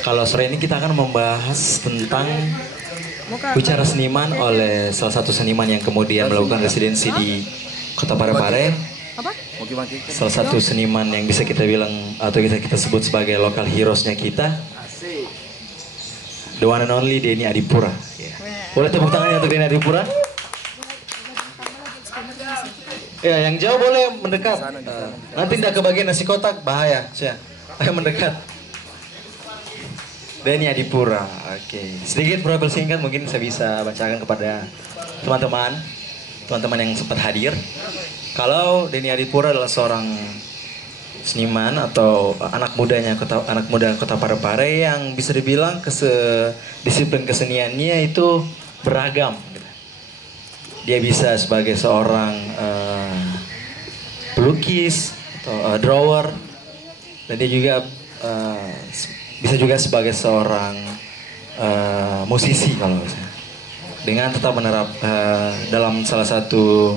Kalau sore ini kita akan membahas tentang bicara seniman oleh salah satu seniman yang kemudian melakukan residensi di Kota Parepare. Apa? Salah satu seniman yang bisa kita bilang atau kita sebut sebagai local heroes-nya kita, the one and only Denny Adipura. Boleh tepuk tangannya untuk Denny Adipura? Ya, yang jauh boleh mendekat. Nanti tidak kebagian nasi kotak, bahaya. Ayo mendekat. Denny Adipura. Oke. Sedikit profil singkat mungkin saya bisa bacakan kepada teman-teman yang sempat hadir. Kalau Denny Adipura adalah seorang seniman atau anak muda kota Parepare yang bisa dibilang disiplin keseniannya itu beragam. Dia bisa sebagai seorang pelukis atau drawer, dan dia juga bisa juga sebagai seorang musisi kalau misalnya. Dengan tetap menerap dalam salah satu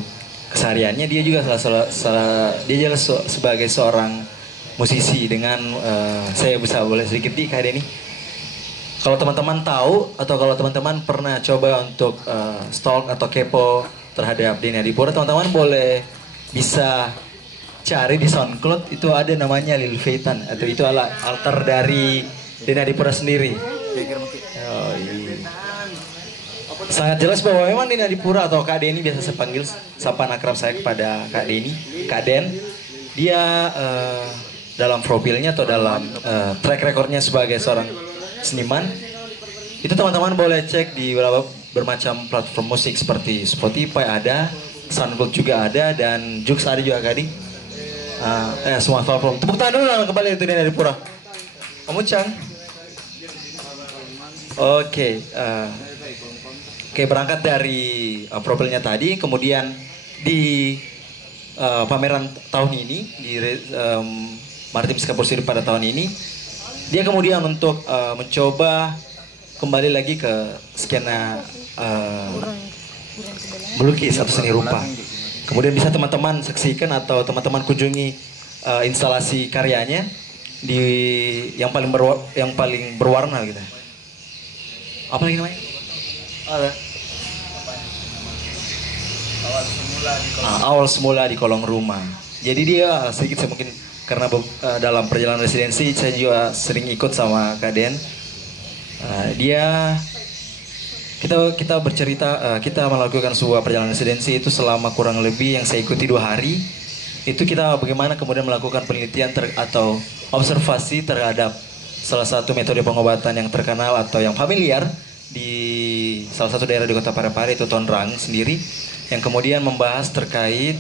kesehariannya dia juga sebagai seorang musisi dengan saya bisa boleh sedikit di Kak Denny. Kalau teman-teman tahu atau kalau teman-teman pernah coba untuk stalk atau kepo terhadap Denny Adipura, teman-teman boleh bisa cari di SoundCloud, itu ada namanya Lil Feitan, atau itu alter dari Denny Adipura sendiri. Oh, iya. Sangat jelas bahwa memang Denny Adipura atau Kak Denny, biasa saya panggil sapaan akrab saya kepada Kak Denny, Kak Den, dia dalam profilnya atau dalam track recordnya sebagai seorang seniman, itu teman-teman boleh cek di bermacam platform musik seperti Spotify ada, SoundCloud juga ada, dan Joox ada juga Kak Di. Semua platform. Tepuk tangan dulu lah kembali itu Denny Adipura. Kamu Cang. Oke, berangkat dari profilnya tadi, kemudian di pameran tahun ini di Maritim Singapura City pada tahun ini, dia kemudian untuk mencoba kembali lagi ke skena melukis atau seni rupa. Kemudian bisa teman-teman saksikan atau teman-teman kunjungi instalasi karyanya di yang paling berwarna gitu. Apa lagi namanya? Awal semula di kolong rumah. Jadi dia sedikit saya mungkin karena dalam perjalanan residensi saya juga sering ikut sama Kak Den. Kita bercerita, kita melakukan sebuah perjalanan residensi itu selama kurang lebih yang saya ikuti 2 hari. Itu kita bagaimana kemudian melakukan penelitian atau observasi terhadap salah satu metode pengobatan yang terkenal atau yang familiar di salah satu daerah di Kota Parepare, itu Tonrang sendiri, yang kemudian membahas terkait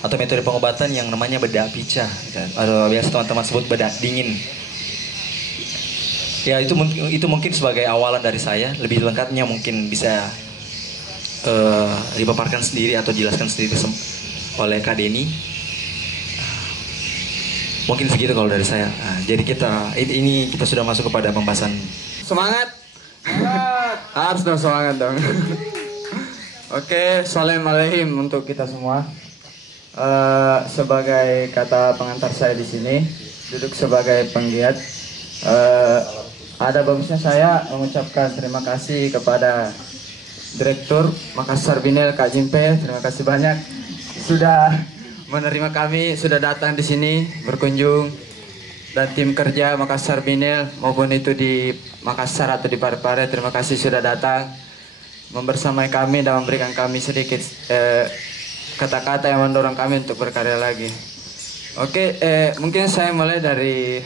atau metode pengobatan yang namanya bedak pica, atau biasa teman-teman sebut bedak dingin. Ya, itu mungkin sebagai awalan dari saya. Lebih lengkapnya mungkin bisa dipaparkan sendiri atau jelaskan sendiri oleh Kak Denny. Mungkin segitu kalau dari saya. Jadi ini kita sudah masuk kepada pembahasan. Semangat. Harus dong, semangat dong. Oke, salam alaihim untuk kita semua. Sebagai kata pengantar saya di sini, duduk sebagai penggiat. Ada bagusnya saya mengucapkan terima kasih kepada Direktur Makassar Binel Kak Jimpe. Terima kasih banyak sudah menerima kami, sudah datang di sini berkunjung, dan tim kerja Makassar Binel maupun itu di Makassar atau di Parepare, terima kasih sudah datang membersamai kami dan memberikan kami sedikit kata-kata yang mendorong kami untuk berkarya lagi. Oke, mungkin saya mulai dari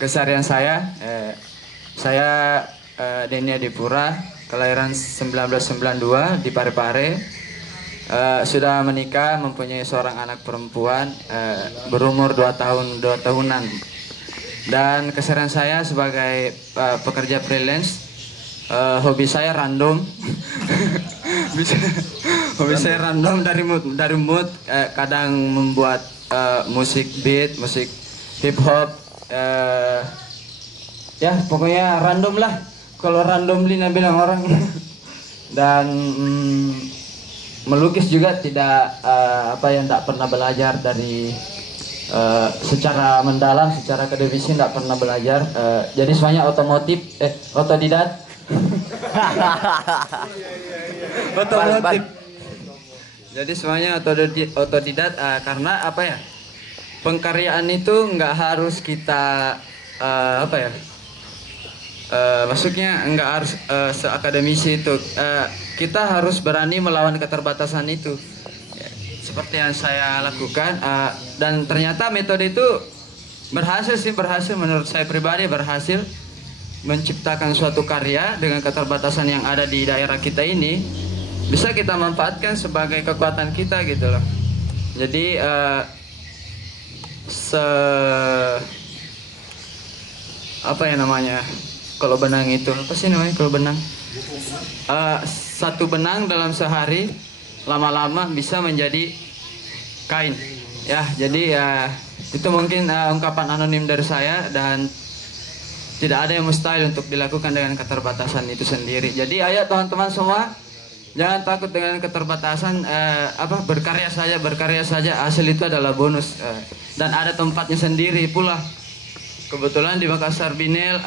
keseharian saya. Saya Denny Adipura, kelahiran 1992 di Parepare. Sudah menikah, mempunyai seorang anak perempuan berumur 2 tahunan. Dan keseharian saya sebagai pekerja freelance, hobi saya random. Hobi saya random dari mood, kadang membuat musik beat, musik hip hop, ya pokoknya random lah. Kalau random Lina bilang orang. Dan melukis juga tidak yang tak pernah belajar dari secara mendalam, secara akademisi tidak pernah belajar. Jadi semuanya otodidak. Otomotif. Jadi semuanya otodidak karena apa ya? Pengkaryaan itu nggak harus kita maksudnya nggak harus seakademisi itu. Kita harus berani melawan keterbatasan itu. Seperti yang saya lakukan dan ternyata metode itu berhasil menurut saya pribadi, berhasil menciptakan suatu karya dengan keterbatasan yang ada di daerah kita ini bisa kita manfaatkan sebagai kekuatan kita gitu loh. Jadi apa ya namanya, kalau benang itu apa sih namanya, kalau benang satu benang dalam sehari lama-lama bisa menjadi kain ya. Jadi itu mungkin ungkapan anonim dari saya, dan tidak ada yang mustahil untuk dilakukan dengan keterbatasan itu sendiri. Jadi ayo teman-teman semua, jangan takut dengan keterbatasan. Berkarya saja, hasil itu adalah bonus, dan ada tempatnya sendiri pula. Kebetulan di Makassar Binel,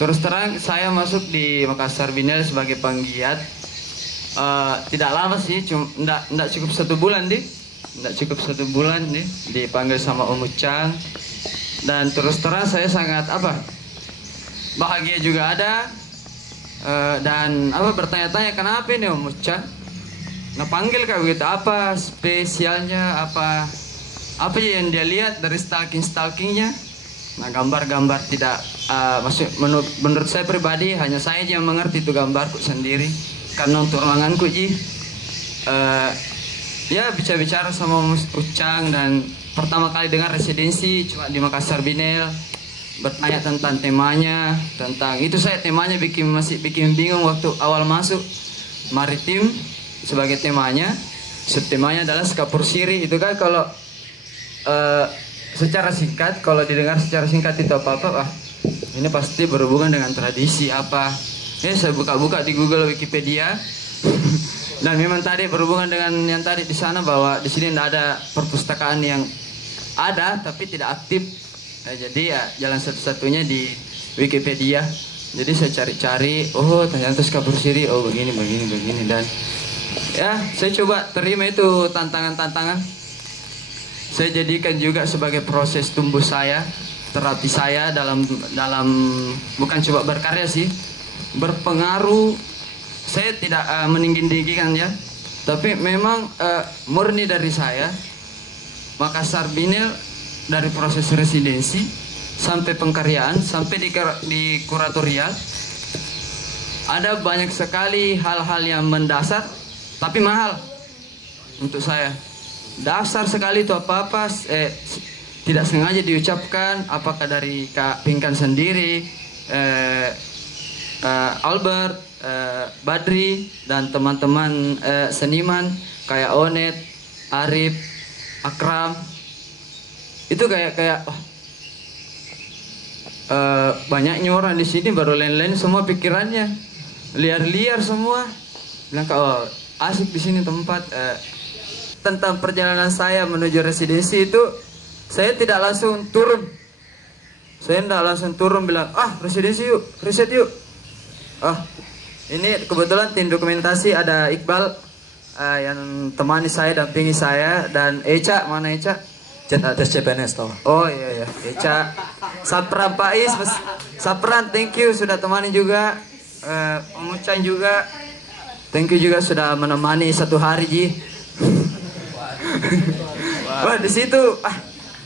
terus terang saya masuk di Makassar Binel sebagai penggiat. Tidak lama sih, enggak cukup 1 bulan dipanggil sama Om Ucang, dan terus terang saya sangat bahagia juga ada, dan bertanya-tanya kenapa ini Om Ucang panggil kau gitu, apa spesialnya, apa yang dia lihat dari stalkingnya. Nah, gambar-gambar tidak menurut saya pribadi, hanya saya yang mengerti itu gambarku sendiri. Karena untuk ruanganku ya bicara sama Ucang, dan pertama kali dengar residensi cuma di Makassar Binel, bertanya tentang temanya, tentang itu saya temanya masih bikin bingung waktu awal masuk. Maritim sebagai temanya, subtemanya adalah Skapur Siri. Itu kan kalau secara singkat, kalau didengar secara singkat itu apa ini pasti berhubungan dengan tradisi apa. Saya buka-buka di Google, Wikipedia, dan memang tadi berhubungan dengan yang tadi di sana, bahwa di sini tidak ada perpustakaan yang ada tapi tidak aktif. Jadi ya jalan satu-satunya di Wikipedia. Jadi saya cari-cari, ternyata Skapur Siri, begini, dan ya saya coba terima itu tantangan. Saya jadikan juga sebagai proses tumbuh saya, terapi saya dalam bukan coba berkarya sih, berpengaruh. Saya tidak meninggi-tinggikan ya, tapi memang murni dari saya. Makassar Binel dari proses residensi sampai pengkaryaan sampai di kuratorial, ada banyak sekali hal-hal yang mendasar tapi mahal untuk saya. Dasar sekali itu apa-apa tidak sengaja diucapkan, apakah dari Kak Pinkan sendiri, Albert, Badri, dan teman-teman seniman kayak Onet, Arif, Akram. Itu kayak banyaknya orang di sini baru lain-lain semua pikirannya, liar-liar semua. Bilang asik di sini tempat. Tentang perjalanan saya menuju residensi itu, saya tidak langsung turun. Saya tidak langsung turun bilang, residensi yuk, riset yuk. Ini kebetulan tim dokumentasi ada Iqbal yang temani saya, dampingi saya, dan Eca, mana Eca? Tes CPNS toh. Oh iya, Eca. Sapran Pais, Sapran, thank you sudah temani juga. Om Ucang juga, thank you juga sudah menemani 1 hari Ji. Wah, di situ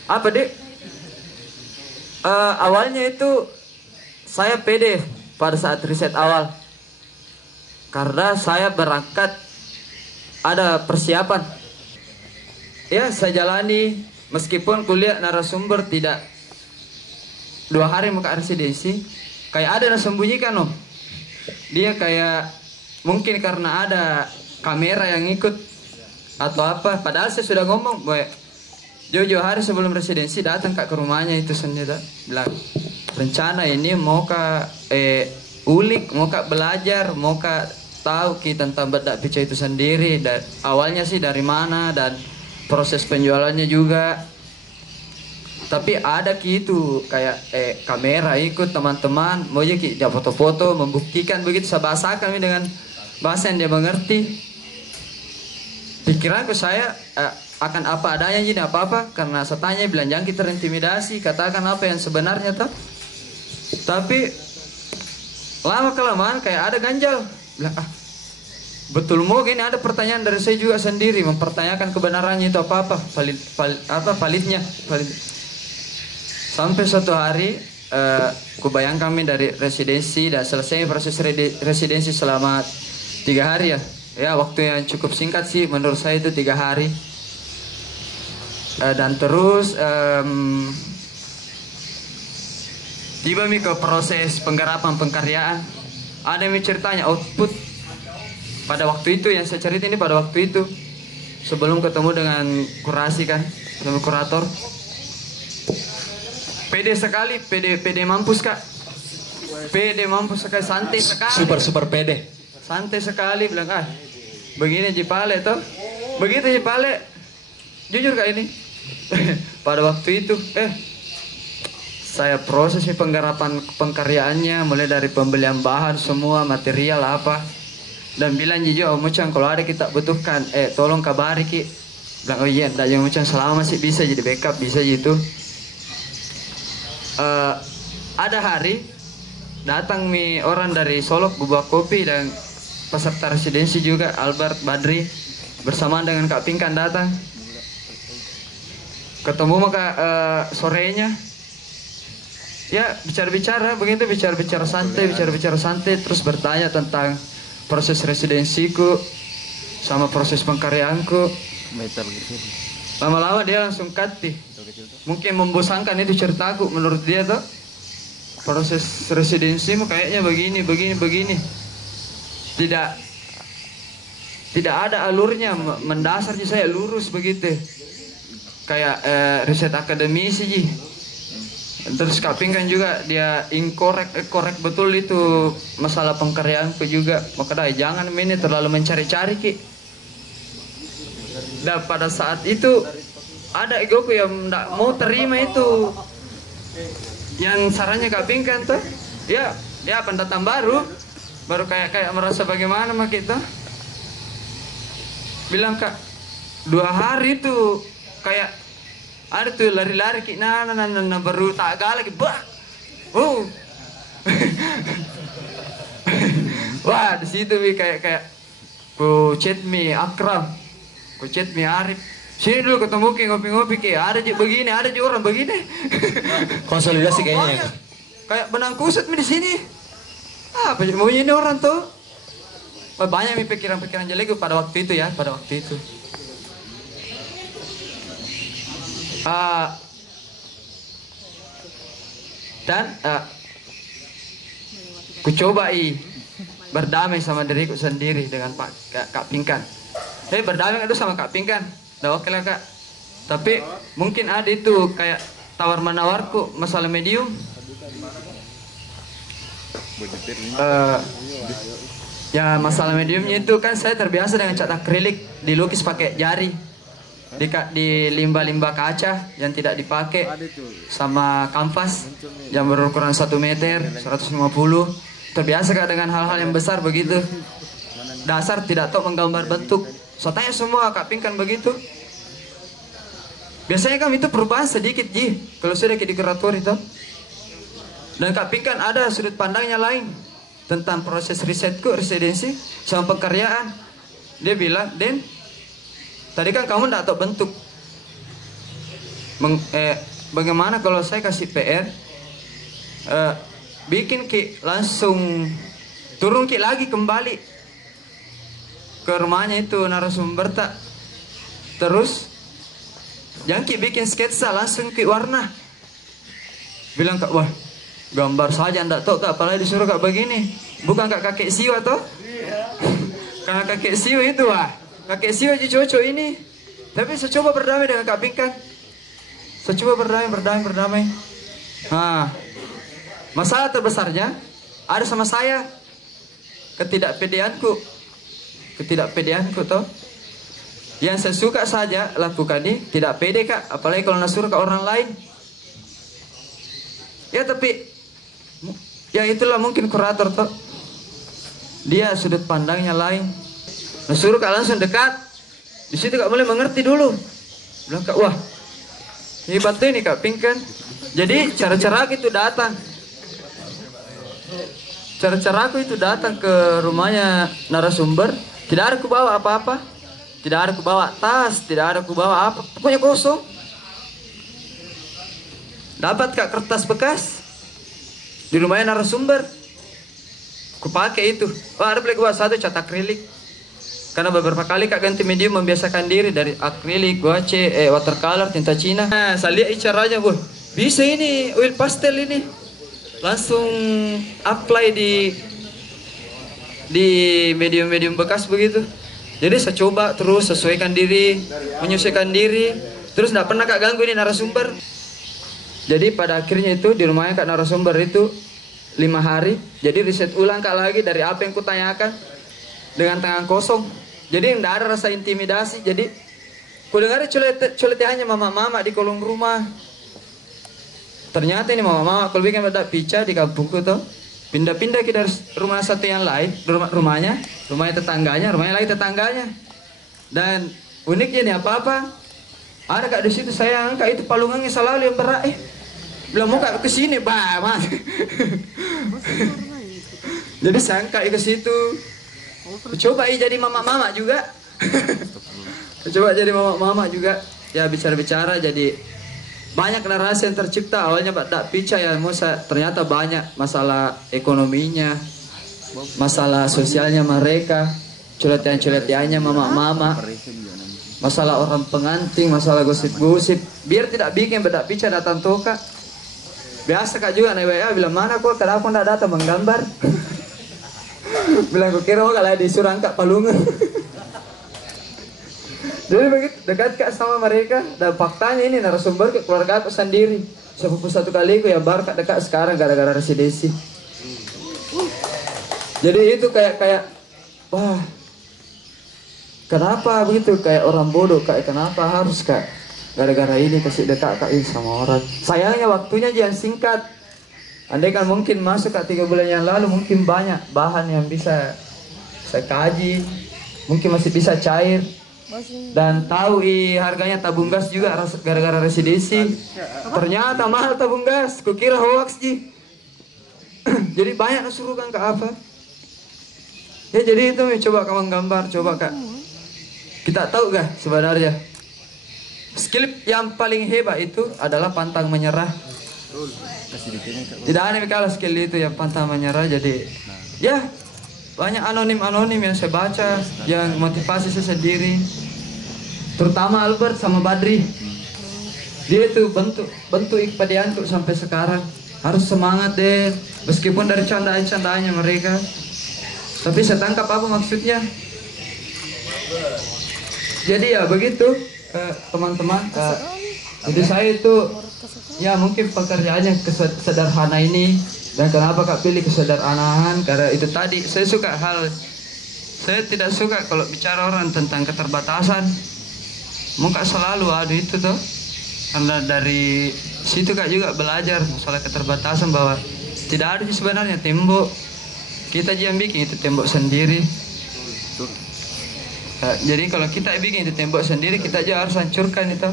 apa deh? Awalnya itu saya pede pada saat riset awal, karena saya berangkat ada persiapan. Ya, saya jalani meskipun kuliah narasumber tidak 2 hari muka residensi, kayak ada yang sembunyikan loh. Dia kayak mungkin karena ada kamera yang ikut atau apa, padahal saya sudah ngomong jauh-jauh hari sebelum residensi datang ke rumahnya itu sendiri, bilang rencana ini mau ulik, mau belajar, mau tahu tentang bedak pica itu sendiri, dan awalnya sih dari mana, dan proses penjualannya juga. Tapi ada gitu kayak kamera ikut teman-teman mau ya dia foto-foto membuktikan begitu, saya bahasakan dengan bahasa yang dia mengerti. Pikiranku saya akan apa adanya jadi apa-apa, karena saya tanya bilang jangan kita terintimidasi, katakan apa yang sebenarnya toh. Tapi lama kelamaan kayak ada ganjal, bilang betul mau gini, ada pertanyaan dari saya juga sendiri mempertanyakan kebenarannya itu apa validnya. Sampai suatu hari kubayang kami dari residensi dan selesai proses residensi selama 3 hari ya waktu yang cukup singkat sih menurut saya itu 3 hari. Dan terus tiba mi ke proses penggarapan pengkaryaan. Ada yang ceritanya output pada waktu itu yang saya cerita ini, pada waktu itu sebelum ketemu dengan kurasi kan sama kurator. Pede sekali, pede mampus kak, pede mampus sekali, santai sekali, super pede, santai sekali, bilang begini Jipale toh, begitu Jipale, jujur kak ini. Pada waktu itu saya proses penggarapan pengkaryaannya mulai dari pembelian bahan semua material apa, dan bilang jujur Mucang kalau ada kita butuhkan tolong kabari ki. Bilang oh iya enggak Mucang, selama masih bisa jadi backup bisa gitu. Ada hari datang orang dari Solok buah kopi dan peserta residensi juga Albert Badri bersamaan dengan Kak Pinkan datang. Ketemu maka sorenya ya bicara-bicara begitu, bicara-bicara santai terus bertanya tentang proses residensiku sama proses pengkaryaanku. Lama-lama dia langsung kati, mungkin membosankan itu ceritaku menurut dia tuh, proses residensimu kayaknya begini tidak ada alurnya, mendasarnya saya lurus begitu kayak riset akademisi ji. Terus Kak Pinkan juga dia korek betul itu masalah pengkaryaanku juga, maka jangan ini terlalu mencari-cari ki. Dan pada saat itu ada egoku yang tidak mau terima itu yang sarannya Kak Pinkan tuh, ya pendatang baru kayak merasa bagaimana mah kita. Bilang Kak 2 hari tuh kayak ada tuh lari-lari ki baru tak galak bah. Wah di situ kayak ku chat Akram, ku chat Arif, sini dulu ketemu ki ngopi-ngopi ki, ada begini, ada orang begini. Konsolidasi kayaknya. Kayak benang kusut di sini. Apa mau ini orang tuh? Banyak pikiran-pikiran jelek pada waktu itu ya, pada waktu itu. Dan ku coba berdamai sama diriku sendiri dengan Kak Pinkan. Berdamai itu sama Kak Pinkan, udah oke lah Kak. Tapi mungkin ada itu kayak tawar menawarku masalah medium. Ya masalah mediumnya itu kan saya terbiasa dengan cat akrilik dilukis pakai jari di limbah-limbah kaca yang tidak dipakai, sama kanvas yang berukuran 1 meter 150. Terbiasa Kak dengan hal-hal yang besar begitu. Dasar tidak tahu menggambar bentuk. Saya tanya semua Kak Pinkan begitu. Biasanya kami itu perubahan sedikit ji kalau sudah di kurator itu. Dan Kak Pinkan ada sudut pandangnya lain tentang proses risetku, residensi sama pengkaryaan. Dia bilang, Den, tadi kan kamu tidak tahu bentuk. Bagaimana kalau saya kasih PR, bikin ki langsung turun ki lagi kembali ke rumahnya itu narasumber tak. Terus jangan ki bikin sketsa, langsung ki warna. Bilang Kak, wah gambar saja ndak tahu Kak, apalagi disuruh Kak begini. Bukan Kak kakek siwa toh? Karena kakek siwa itu kakek siwa aja cocok ini. Tapi saya coba berdamai dengan Kak Pinkan. Saya coba berdamai. Masalah terbesarnya ada sama saya. Ketidakpedeanku toh. Yang saya suka saja lakukan ini, tidak pede kak, apalagi kalau nasuruh ke orang lain. Ya tapi, ya itulah mungkin kurator toh. Dia sudut pandangnya lain. Nasuruh kak langsung dekat. Di situ kak boleh mengerti dulu. Bilang kak, wah hebat ini kak Pink kan. Jadi cara-cara itu datang. Cara-cara aku itu datang ke rumahnya narasumber. Tidak ada aku bawa apa-apa. Tidak ada aku bawa tas. Tidak ada aku bawa apa. Pokoknya kosong. Dapat kak kertas bekas di rumahnya narasumber. Aku pakai itu. Wah ada boleh gua satu cat akrilik. Karena beberapa kali kak ganti medium membiasakan diri dari akrilik, guace, watercolor, tinta Cina. Nah, saya lihat caranya, bu. Bisa ini oil pastel ini. Langsung apply di medium-medium bekas begitu. Jadi saya coba terus sesuaikan diri, menyesuaikan diri. Terus tidak pernah kak ganggu ini narasumber. Jadi pada akhirnya itu di rumahnya kak narasumber itu 5 hari. Jadi riset ulang kak lagi dari apa yang kutanyakan dengan tangan kosong. Jadi tidak ada rasa intimidasi. Jadi ku dengar coletehannya mama-mama di kolong rumah. Ternyata ini mama-mama kalau bikin ada pica di kampungku tuh. Pindah-pindah ke dari rumah satu yang lain, rumahnya tetangganya, rumahnya lagi tetangganya. Dan uniknya nih apa-apa. Ada kak di situ saya angkat itu palungannya selalu yang berat. Bilang mau kak ke sini, bah, mas. Jadi saya angkat ke situ. Coba jadi mama-mama juga. Coba jadi mama-mama juga. Ya bicara-bicara jadi banyak narasi yang tercipta. Awalnya tak pica ya Musa, ternyata banyak masalah ekonominya, masalah sosialnya mereka, coletan-coletannya mama-mama, masalah orang pengantin, masalah gosip-gosip. Biar tidak bikin bedak pica datang toka. Biasa kak juga nih WA bilang mana kok kenapa tidak datang menggambar. Bilang kok kira kalau disuruh angkat palungan. Jadi begitu dekat kak sama mereka. Dan faktanya ini narasumber ke keluarga aku sendiri. Sepupu satu kali aku ya baru kak dekat sekarang gara-gara residensi. Jadi itu kayak wah kenapa begitu kayak orang bodoh kak, kenapa harus kak gara-gara ini kasih dekat kak ini sama orang. Sayangnya waktunya jangan singkat. Andai kan mungkin masuk ke 3 bulan yang lalu mungkin banyak bahan yang bisa saya kaji, mungkin masih bisa cair dan tahu harganya tabung gas juga gara-gara residensi. Ternyata mahal tabung gas, kukira hoax ji. Jadi banyak suruhkan ke apa? Ya jadi itu coba kamu gambar, coba kak. Kita tahu gak sebenarnya skill yang paling hebat itu adalah pantang menyerah. Tidak aneh kalau skill itu yang pantang menyerah. Jadi ya banyak anonim yang saya baca yang motivasi saya sendiri, terutama Albert sama Badri. Dia itu bentuk ikpadianku sampai sekarang. Harus semangat deh meskipun dari candaan-candaannya mereka, tapi saya tangkap apa maksudnya. Jadi ya begitu teman-teman. Jadi saya itu ya mungkin pekerjaannya sederhana ini. Dan kenapa kak pilih kesederhanaan? Karena itu tadi saya suka saya tidak suka kalau bicara orang tentang keterbatasan. Muka selalu ada itu tuh. Karena dari situ kak juga belajar masalah keterbatasan bahwa tidak ada sebenarnya tembok. Kita yang bikin itu tembok sendiri. Jadi kalau kita bikin itu tembok sendiri, kita aja harus hancurkan itu.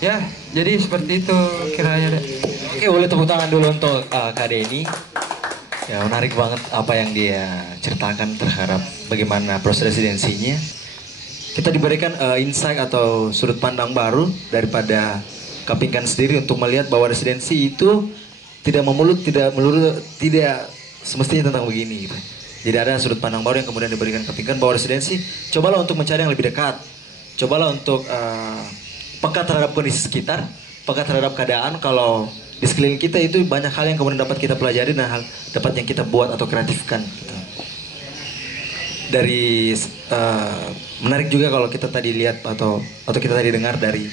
Ya, jadi seperti itu kiranya deh. Oke, boleh tepuk tangan dulu untuk Kak Denny. Ya, menarik banget apa yang dia ceritakan terhadap bagaimana proses residensinya. Kita diberikan insight atau sudut pandang baru daripada Kapingkan sendiri untuk melihat bahwa residensi itu tidak semestinya tentang begini gitu. Jadi ada sudut pandang baru yang kemudian diberikan Kapingkan bahwa residensi cobalah untuk mencari yang lebih dekat. Cobalah untuk peka terhadap kondisi sekitar, peka terhadap keadaan. Kalau di sekeliling kita itu banyak hal yang kemudian dapat kita pelajari dan hal dapat yang kita buat atau kreatifkan gitu. Dari menarik juga kalau kita tadi lihat atau kita tadi dengar dari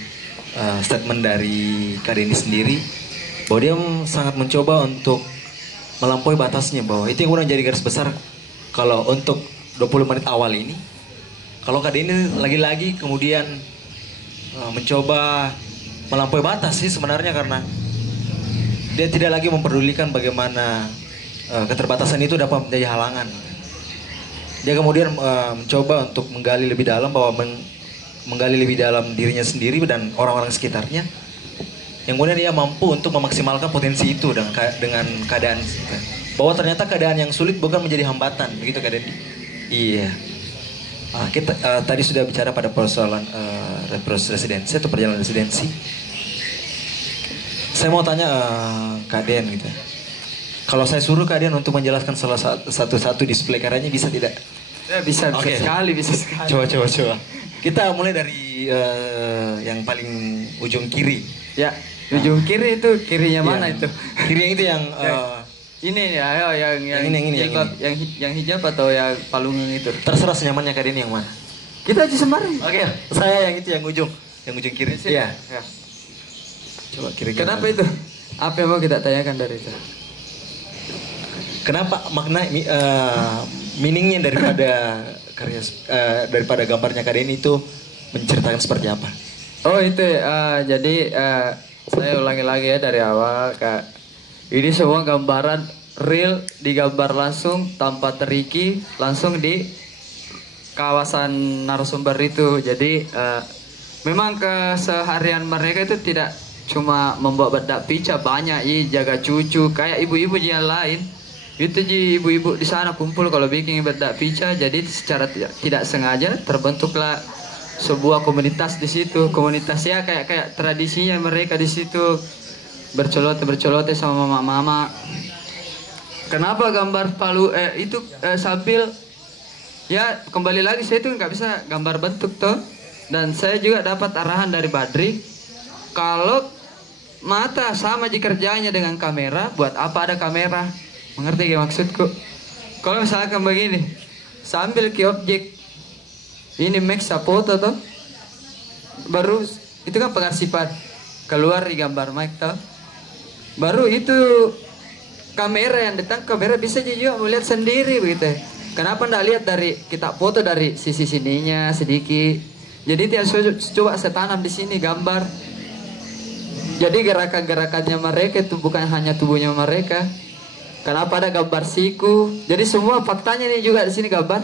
statement dari Kak Denny sendiri bahwa dia sangat mencoba untuk melampaui batasnya, bahwa itu yang kemudian jadi garis besar kalau untuk 20 menit awal ini. Kalau Kak Den ini lagi-lagi kemudian mencoba melampaui batas sih sebenarnya, karena dia tidak lagi memperdulikan bagaimana keterbatasan itu dapat menjadi halangan. Dia kemudian mencoba untuk menggali lebih dalam, menggali lebih dalam dirinya sendiri dan orang-orang sekitarnya, yang kemudian dia mampu untuk memaksimalkan potensi itu dengan keadaan, bahwa ternyata keadaan yang sulit bukan menjadi hambatan, begitu Kak Den? Iya. Kita tadi sudah bicara pada persoalan proses residensi atau perjalanan residensi. Saya mau tanya Kak Den gitu. Kalau saya suruh Kak Den untuk menjelaskan salah satu display karyanya, bisa tidak? Ya, bisa sekali, bisa sekali. Coba. Kita mulai dari yang paling ujung kiri. Ya, ujung kiri itu kirinya mana Iya. itu? Kiri yang itu yang Ini ya, yang hijab atau yang palungan itu. terserah senyamannya Kak Den yang mana. Kita aja sembarang. Oke, saya yang itu yang ujung kiri. Iya. Ya. Coba kira-kira. Kenapa itu? Apa yang mau kita tanyakan dari itu? Kenapa makna meaningnya daripada gambarnya Kak Den itu menceritakan seperti apa? Oh itu jadi saya ulangi lagi ya dari awal Kak. Ini semua gambaran real, digambar langsung tanpa teriki, langsung di kawasan narasumber itu. Jadi memang keseharian mereka itu tidak cuma membuat bedak pica, banyak jaga cucu kayak ibu-ibu yang lain. Itu ibu-ibu di sana kumpul kalau bikin bedak pica, jadi secara tidak sengaja terbentuklah sebuah komunitas di situ. Komunitasnya kayak tradisinya mereka di situ, bercelote sama mama-mama. Kenapa gambar palu itu sambil ya kembali lagi saya itu nggak bisa gambar bentuk toh, dan saya juga dapat arahan dari Badri kalau mata sama aja kerjanya dengan kamera, buat apa ada kamera? Mengerti gak maksudku? Kalau misalkan begini, sambil ke objek ini make foto toh, baru itu kan pengarsipan keluar di gambar mic toh, baru itu kamera yang datang, kamera bisa juga melihat sendiri begitu. Kenapa ndak lihat dari kita foto dari sisi sininya sedikit? Jadi dia coba saya tanam di sini gambar. Jadi gerakan-gerakannya mereka itu bukan hanya tubuhnya mereka. Kenapa ada gambar siku? Jadi semua faktanya nih juga di sini gambar.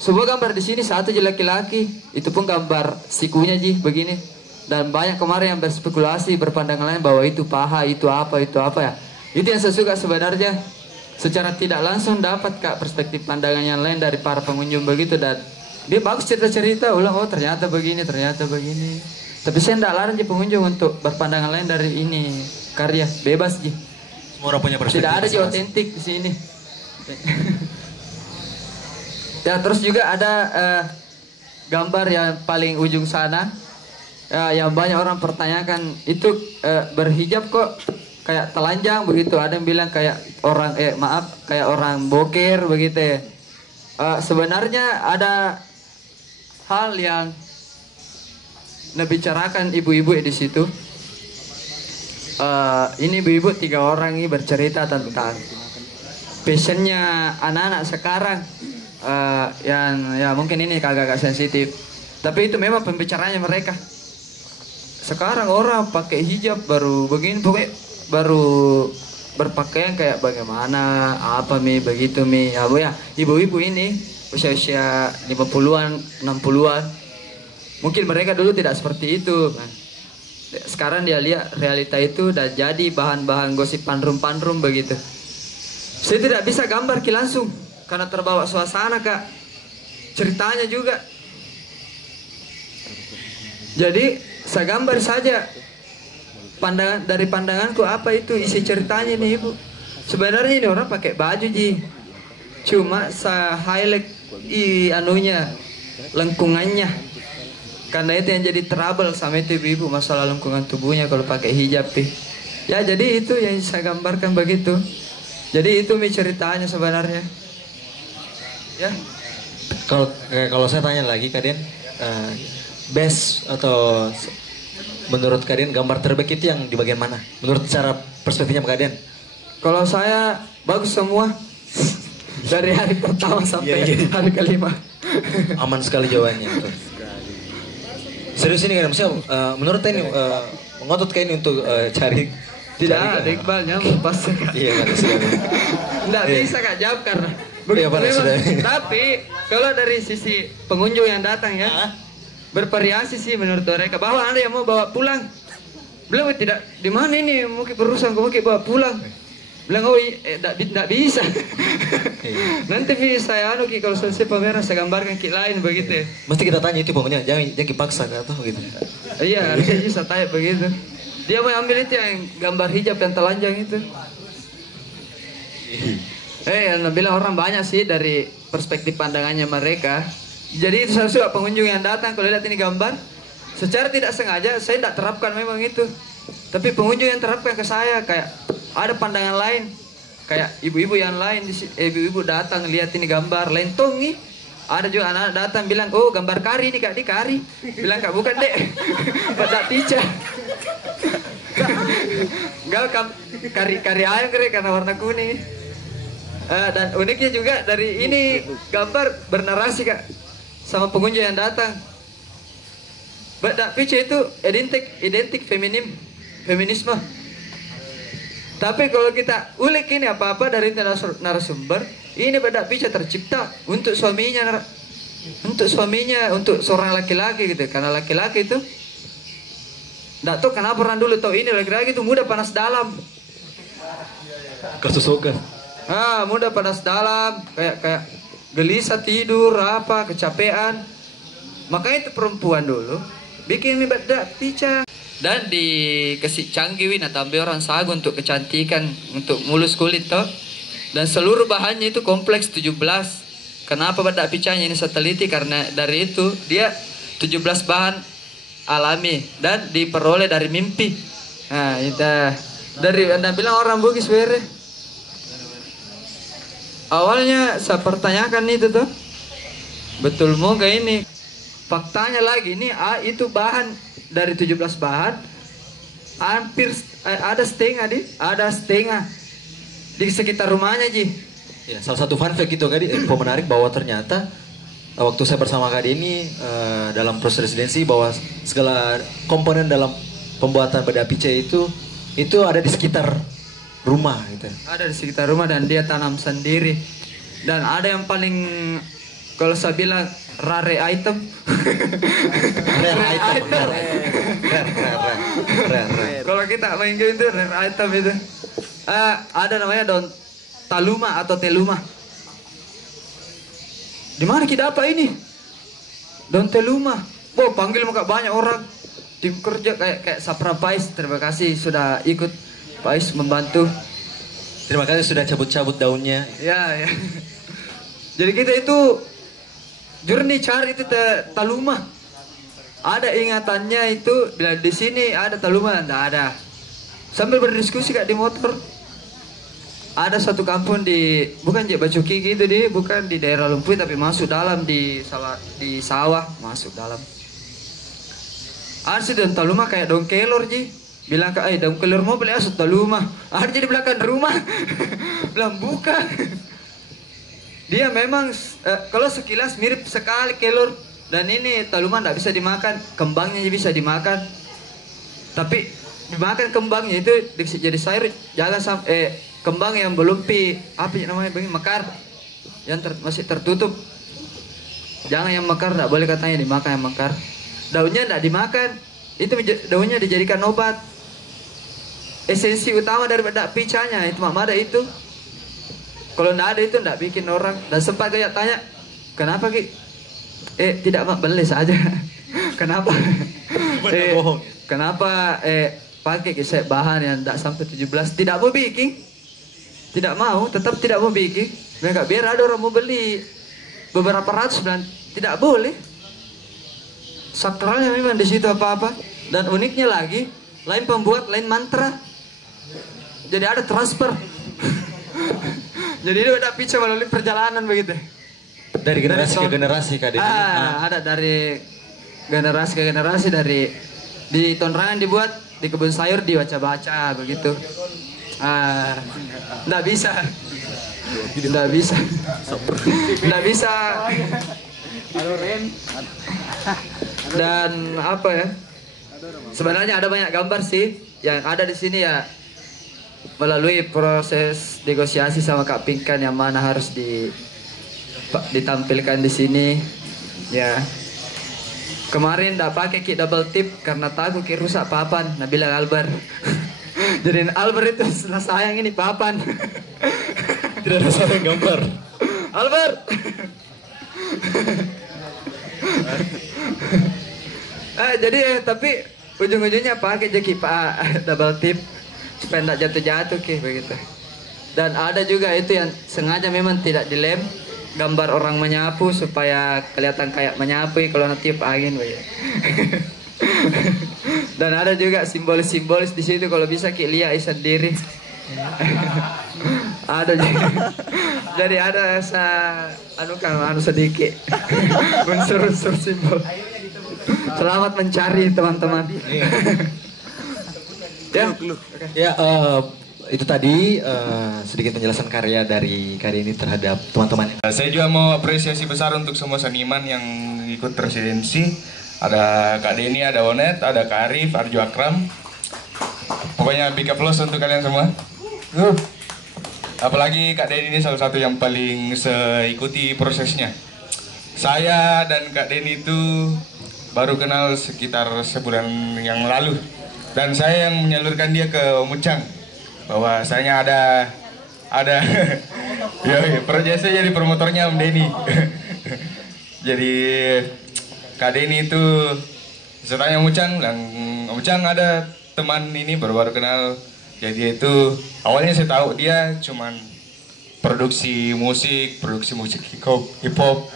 Semua gambar di sini satu aja laki-laki. Itu pun gambar sikunya begini. Dan banyak kemarin yang berspekulasi berpandangan lain bahwa itu paha, itu apa ya. Itu yang saya suka sebenarnya. Secara tidak langsung dapat Kak perspektif pandangan yang lain dari para pengunjung begitu, dan dia bagus cerita-cerita ulang, oh ternyata begini. Tapi saya tidak larang pengunjung untuk berpandangan lain dari ini karya, bebas Semua orang punya perspektif. tidak ada otentik di sini. Ya terus juga ada gambar yang paling ujung sana, yang banyak orang pertanyakan itu berhijab kok kayak telanjang begitu. Ada yang bilang kayak orang kayak orang boker begitu. Sebenarnya ada hal yang bicarakan ibu-ibu di situ. Ini ibu-ibu 3 orang ini bercerita tentang passionnya anak-anak sekarang, yang ya mungkin ini agak sensitif, tapi itu memang pembicaranya mereka. Sekarang orang pakai hijab baru begini, pokoknya baru berpakaian kayak bagaimana, apa begitu ya bu ya. Ibu-ibu ini usia 50-an, 60-an. Mungkin mereka dulu tidak seperti itu. Sekarang dia lihat realita itu dan jadi bahan-bahan gosip pandrum-pandrum begitu. Saya tidak bisa gambar langsung karena terbawa suasana Kak. Ceritanya juga. Jadi saya gambar saja. Dari pandanganku apa itu isi ceritanya nih Ibu. Sebenarnya ini orang pakai baju cuma saya highlight lengkungannya. Karena itu yang jadi trouble sama itu ibu masalah lengkungan tubuhnya kalau pakai hijab Ya jadi itu yang saya gambarkan begitu. Jadi itu ceritanya sebenarnya. Ya. Kalau saya tanya lagi Kak Den, best atau menurut Kak Den gambar terbaik itu yang di bagian mana? Menurut cara perspektifnya Kak Den? Kalau saya bagus semua. Dari hari pertama sampai hari kelima. Aman sekali jawabannya. Betul. Serius ini kan maksudnya menurut ini ngotot kayak ini untuk cari Tidak ada Iqbalnya pas Kak. Iya kan sekali. Nggak bisa Kak jawab karena Iya, Pak, sudah. tapi kalau dari sisi pengunjung yang datang ya bervariasi sih menurut mereka, bahwa ada yang mau bawa pulang. Bilang tidak, di mana ini mungkin berurusan mungkin bawa pulang. Bilang oh tidak bisa. Nanti saya anu Ki kalau selesai pameran saya gambarkan Ki lain begitu. Mesti kita tanya itu pokoknya jangan dipaksa atau gitu. Iya, harusnya bisa tanya begitu. Dia mau ambil itu yang gambar hijab yang telanjang itu. Yang bilang orang banyak sih dari perspektif pandangannya mereka. Jadi itu seharusnya pengunjung yang datang kalau lihat ini gambar, secara tidak sengaja saya tidak terapkan memang itu. Tapi pengunjung yang terapkan ke saya kayak ada pandangan lain. Kayak ibu-ibu yang lain, ibu-ibu datang lihat ini gambar lentong nih. Ada juga anak datang bilang, oh gambar kari nih Kak, di kari. Bilang Kak bukan dek, pada pica. Enggak kari ayam kere karena warna kuning. Dan uniknya juga dari ini gambar bernarasi Kak sama pengunjung yang datang. Badak pica itu identik feminisme. Tapi kalau kita ulik ini apa-apa dari narasumber, ini badak pica tercipta untuk suaminya, untuk seorang laki-laki gitu. Karena laki-laki itu nggak tahu kenapa orang dulu tahu ini laki-laki itu mudah panas dalam. Kesusukan. Mudah panas dalam, kayak gelisah tidur, apa kecapean. Makanya itu perempuan dulu bikin mie badak pica. Dan dikasih canggih nah tambah orang sagu untuk kecantikan, untuk mulus kulit toh. Dan seluruh bahannya itu kompleks 17. Kenapa badak picanya ini saya teliti karena dari itu dia 17 bahan alami dan diperoleh dari mimpi. Nah, itu dari Anda bilang orang Bugis bere. Awalnya saya pertanyakan itu tuh. Betul mau gak ini? Faktanya lagi ini itu bahan dari 17 bahan hampir ada setengah di sekitar rumahnya Ji. Ya, salah satu fun fact itu Kak, info menarik bahwa ternyata waktu saya bersama Kak ini dalam proses residensi bahwa segala komponen dalam pembuatan badak pica itu ada di sekitar rumah gitu. Ada di sekitar rumah dan dia tanam sendiri. Dan ada yang paling kalau saya bilang rare item. Rare. Kalau kita main game itu rare item itu. Ada namanya daun taluma atau teluma. Di mana kita apa ini? Daun teluma. Panggil muka banyak orang. Tim kerja kayak Sapra Pais. Terima kasih sudah ikut Pais membantu. Terima kasih sudah cabut-cabut daunnya. Ya. Jadi kita itu journey cari itu taluma. Ada ingatannya itu bila di sini ada taluma, enggak ada. Sambil berdiskusi Kak di motor. Ada satu kampung bukan di Bacuki gitu bukan di daerah Lumpuy tapi masuk dalam di sawah, masuk dalam. Ada sih daun taluma kayak daun kelor Ji. Bilang Kak, daun kelor mau beli asal taluma. Ada di belakang rumah. Bilang bukan. Dia memang kalau sekilas mirip sekali kelor dan ini taluma tidak bisa dimakan, kembangnya bisa dimakan. Tapi dimakan kembangnya itu jadi sayur, jangan sampai kembang yang belum apa namanya mekar yang masih tertutup. Jangan yang mekar, tidak boleh katanya dimakan yang mekar. Daunnya tidak dimakan, itu daunnya dijadikan obat. Esensi utama dari badak picanya itu mamada itu. Kalau tidak ada itu tidak bikin orang. Dan sempat kayak tanya, kenapa Ki? Tidak beli saja. Kenapa? Kenapa pakai bahan yang tidak sampai 17? Tidak mau bikin. Tidak mau, tetap tidak mau bikin. Biar ada orang mau beli beberapa ratus bulan. Tidak boleh. Sakralnya memang di situ apa-apa. Dan uniknya lagi, lain pembuat, lain mantra. Jadi ada transfer. Jadi dia udah pica melalui perjalanan begitu. Dari generasi ke generasi Kak. Ada dari generasi ke generasi di Tonrangan dibuat, di kebun sayur dibaca-baca begitu. Nggak bisa. Halo Ren. Dan apa ya? Sebenarnya ada banyak gambar sih yang ada di sini ya, melalui proses negosiasi sama Kak Pinkan yang mana harus ditampilkan di sini ya. Kemarin ndak pakai ki double tip karena takut ki rusak papan. Nah bilang Albert. Jadi Albert itu sayang ini papan. Tidak ada salah gambar. Albert. Jadi tapi ujung-ujungnya pakai jeki Pak double tip supaya tidak jatuh-jatuh ki begitu. Dan ada juga itu yang sengaja memang tidak dilem, gambar orang menyapu supaya kelihatan kayak menyapu kalau nanti tiup angin begitu. Dan ada juga simbolis-simbolis di situ kalau bisa ki lihat sendiri. Ada juga. Jadi ada anu sedikit unsur-unsur simbol. Selamat mencari teman-teman. Ya, itu tadi sedikit penjelasan karya dari Kak Denny terhadap teman-teman. Saya juga mau apresiasi besar untuk semua seniman yang ikut residensi. Ada Kak Denny, ada Onet, ada Kak Arif, Arjo Akram. Pokoknya big applause untuk kalian semua. Apalagi Kak Denny ini salah satu yang paling ikuti prosesnya. Saya dan Kak Denny itu baru kenal sekitar sebulan yang lalu. Dan saya yang menyalurkan dia ke Om Ucang. Bahwasanya ada ya, proyek saya jadi promotornya Om Denny. Jadi Kak Denny itu saya tanya Om Ucang, Om Ucang ada teman ini baru-baru kenal. Jadi itu awalnya saya tahu dia cuman produksi musik hip hop,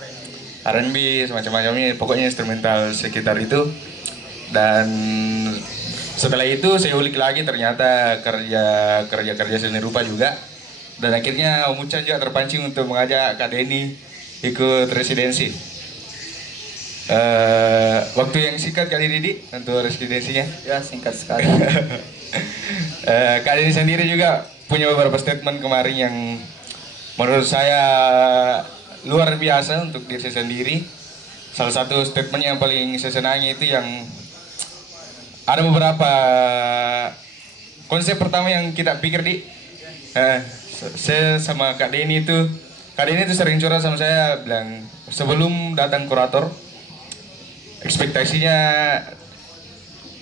R&B, semacam-macamnya, pokoknya instrumental sekitar itu. Dan setelah itu saya ulik lagi, ternyata kerja seni rupa juga. Dan akhirnya Om Ucang juga terpancing untuk mengajak Kak Denny ikut residensi. Waktu yang singkat kali Didi untuk residensinya? Ya singkat sekali. Kak Denny sendiri juga punya beberapa statement kemarin yang menurut saya luar biasa untuk diri saya sendiri. Salah satu statement yang paling saya senangi itu yang ada beberapa konsep pertama yang kita pikir saya sama Kak Denny itu sering curhat sama saya, bilang sebelum datang kurator ekspektasinya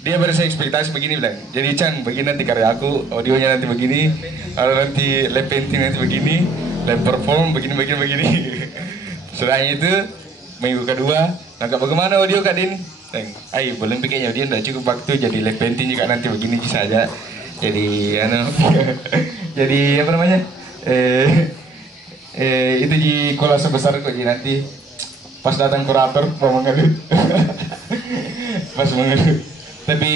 dia ekspektasi begini, bilang jadi Cang begini nanti karya aku, audionya nanti begini, nanti live painting nanti begini, live perform begini. Setelahnya itu minggu kedua, bagaimana audio Kak Denny? Belum pikirnya dia tidak cukup waktu, jadi live painting juga nanti begini saja. Jadi jadi apa namanya? Itu di kolase besar kok, jadi nanti pas datang kurator mau mengeluh. Pas mengeluh. Tapi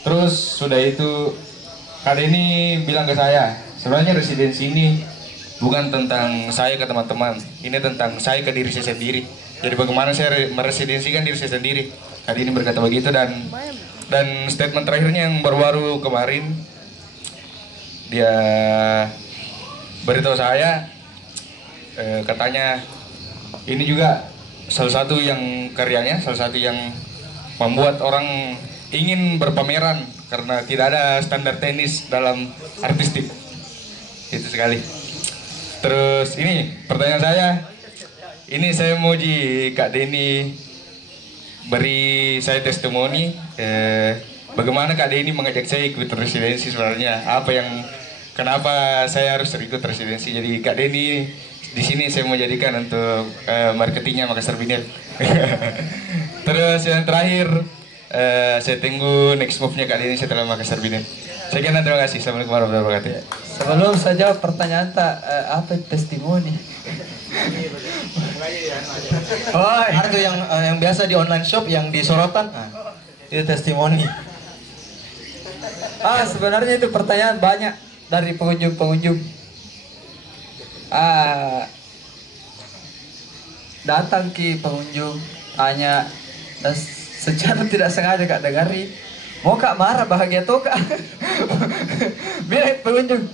terus sudah itu Kak Denny bilang ke saya, sebenarnya residensi ini bukan tentang saya ke teman-teman, ini tentang saya ke diri saya sendiri. Jadi bagaimana saya meresidensikan diri saya sendiri. Kak Denny berkata begitu, dan statement terakhirnya yang baru-baru kemarin dia beritahu saya, katanya ini juga salah satu yang karyanya, salah satu yang membuat orang ingin berpameran karena tidak ada standar teknis dalam artistik. Itu sekali. Terus ini pertanyaan saya, ini saya mau Kak Denny beri saya testimoni bagaimana Kak Denny mengajak saya ikut residensi sebenarnya, kenapa saya harus ikut residensi. Jadi Kak Denny di sini saya mau jadikan untuk marketingnya Makassar Vinyl. Terus yang terakhir saya tunggu next move-nya Kak Denny setelah Makassar Vinyl. Sekian, terima kasih. Assalamualaikum warahmatullahi wabarakatuh. Sebelum saya jawab pertanyaan apa testimoni? Itu yang biasa di online shop yang di sorotan, itu testimoni. Sebenarnya itu pertanyaan banyak dari pengunjung. Datang ke pengunjung tanya, dan secara tidak sengaja Kak dengari, mau Kak marah bahagia tuh Kak. Bilang pengunjung,